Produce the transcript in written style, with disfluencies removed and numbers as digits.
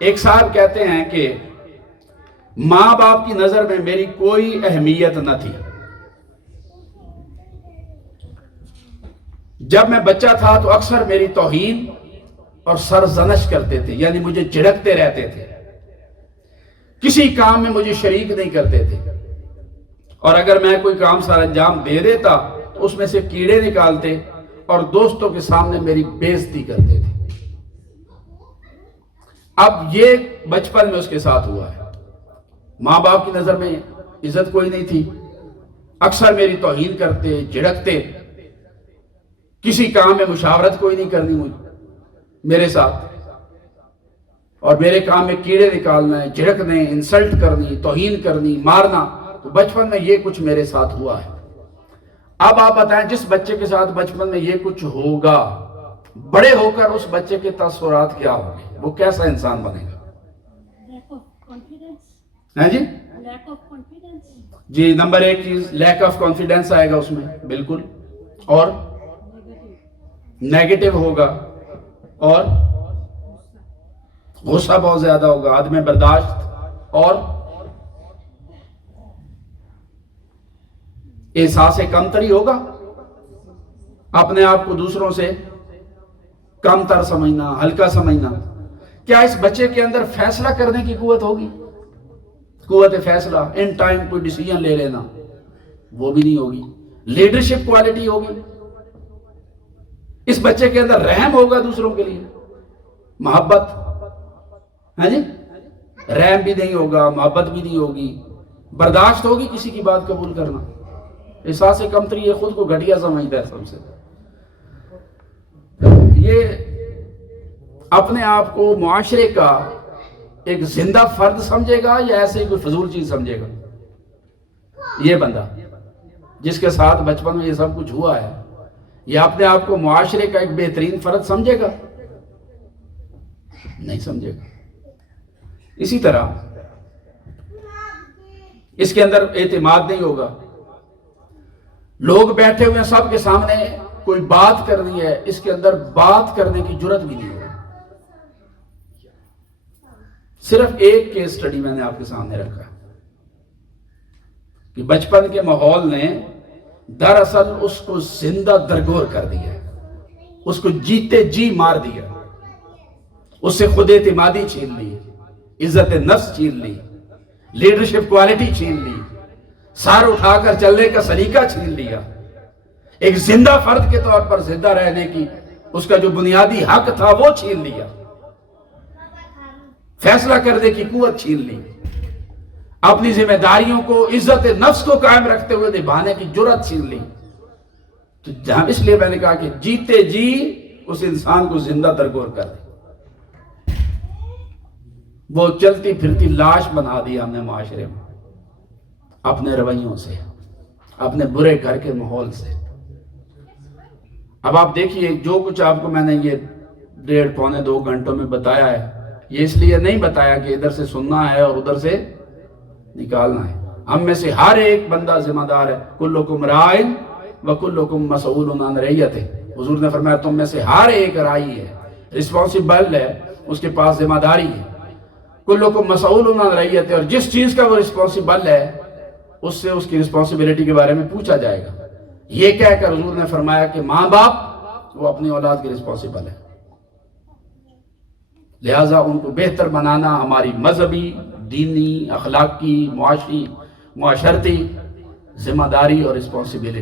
ایک صاحب کہتے ہیں کہ ماں باپ کی نظر میں میری کوئی اہمیت نہ تھی. جب میں بچہ تھا تو اکثر میری توہین اور سرزنش کرتے تھے، یعنی مجھے جھڑکتے رہتے تھے، کسی کام میں مجھے شریک نہیں کرتے تھے، اور اگر میں کوئی کام سر انجام دے دیتا تو اس میں سے کیڑے نکالتے اور دوستوں کے سامنے میری بے عزتی کرتے تھے. اب یہ بچپن میں اس کے ساتھ ہوا ہے. ماں باپ کی نظر میں عزت کوئی نہیں تھی، اکثر میری توہین کرتے، جھڑکتے، کسی کام میں مشاورت کوئی نہیں کرنی میرے ساتھ، اور میرے کام میں کیڑے نکالنا ہے، جھڑکنے، انسلٹ کرنی، توہین کرنی، مارنا. تو بچپن میں یہ کچھ میرے ساتھ ہوا ہے. اب آپ بتائیں جس بچے کے ساتھ بچپن میں یہ کچھ ہوگا، بڑے ہو کر اس بچے کے تاثرات کیا ہوں گے؟ وہ کیسا انسان بنے گا؟ ہاں جی جی، نمبر ایک چیز لیک آف کانفیڈنس آئے گا اس میں، بالکل، اور نیگیٹو ہوگا، اور غصہ بہت زیادہ ہوگا، عدم برداشت، اور احساس کمتری ہوگا، اپنے آپ کو دوسروں سے کم تر سمجھنا، ہلکا سمجھنا. کیا اس بچے کے اندر فیصلہ کرنے کی قوت ہوگی؟ قوت فیصلہ، ان ٹائم کوئی ڈیسیجن لے لینا، وہ بھی نہیں ہوگی. لیڈرشپ کوالٹی ہوگی؟ اس بچے کے اندر رحم ہوگا دوسروں کے لیے، محبت؟ ہاں جی، رحم بھی نہیں ہوگا، محبت بھی نہیں ہوگی، برداشت ہوگی کسی کی بات قبول کرنا. احساس کمتری، یہ خود کو گھٹیا سمجھتا ہے سب سے. یہ اپنے آپ کو معاشرے کا ایک زندہ فرد سمجھے گا یا ایسے ہی کوئی فضول چیز سمجھے گا؟ یہ بندہ جس کے ساتھ بچپن میں یہ سب کچھ ہوا ہے، یہ اپنے آپ کو معاشرے کا ایک بہترین فرد سمجھے گا؟ نہیں سمجھے گا. اسی طرح اس کے اندر اعتماد نہیں ہوگا. لوگ بیٹھے ہوئے ہیں سب کے سامنے، کوئی بات کرنی ہے، اس کے اندر بات کرنے کی جرت بھی نہیں ہوگی. صرف ایک کیس سٹڈی میں نے آپ کے سامنے رکھا ہے کہ بچپن کے ماحول نے دراصل اس کو زندہ درگور کر دیا، اس کو جیتے جی مار دیا، اس سے خود اعتمادی چھین لی، عزت نفس چھین لی، لیڈرشپ کوالٹی چھین لی، سار اٹھا کر چلنے کا سلیقہ چھین لیا. ایک زندہ فرد کے طور پر زندہ رہنے کی اس کا جو بنیادی حق تھا وہ چھین لیا، فیصلہ کرنے کی قوت چھین لی، اپنی ذمہ داریوں کو، عزت نفس کو قائم رکھتے ہوئے نبھانے کی جرت چھین لی. تو اس لیے میں نے کہا کہ جیتے جی اس انسان کو زندہ درگور کر دی. وہ چلتی پھرتی لاش بنا دی ہم نے معاشرے میں، اپنے رویوں سے، اپنے برے گھر کے ماحول سے. اب آپ دیکھیے جو کچھ آپ کو میں نے یہ 1.5 پونے 2 گھنٹوں میں بتایا ہے، یہ اس لیے نہیں بتایا کہ ادھر سے سننا ہے اور ادھر سے نکالنا ہے. ہم میں سے ہر ایک بندہ ذمہ دار ہے. کلکم راعٍ وکلکم مسئول عن رعیتہ. حضور نے فرمایا تم میں سے ہر ایک راعی ہے، رسپانسبل ہے، اس کے پاس ذمہ داری ہے. کلکم مسئول عن رعیتہ، اور جس چیز کا وہ رسپانسبل ہے اس سے اس کی رسپانسبلٹی کے بارے میں پوچھا جائے گا. یہ کہہ کر حضور نے فرمایا کہ ماں باپ وہ اپنی اولاد کے رسپانسبل ہے، لہٰذا ان کو بہتر بنانا ہماری مذہبی، دینی، اخلاقی، معاشی، معاشرتی ذمہ داری اور رسپانسبلٹی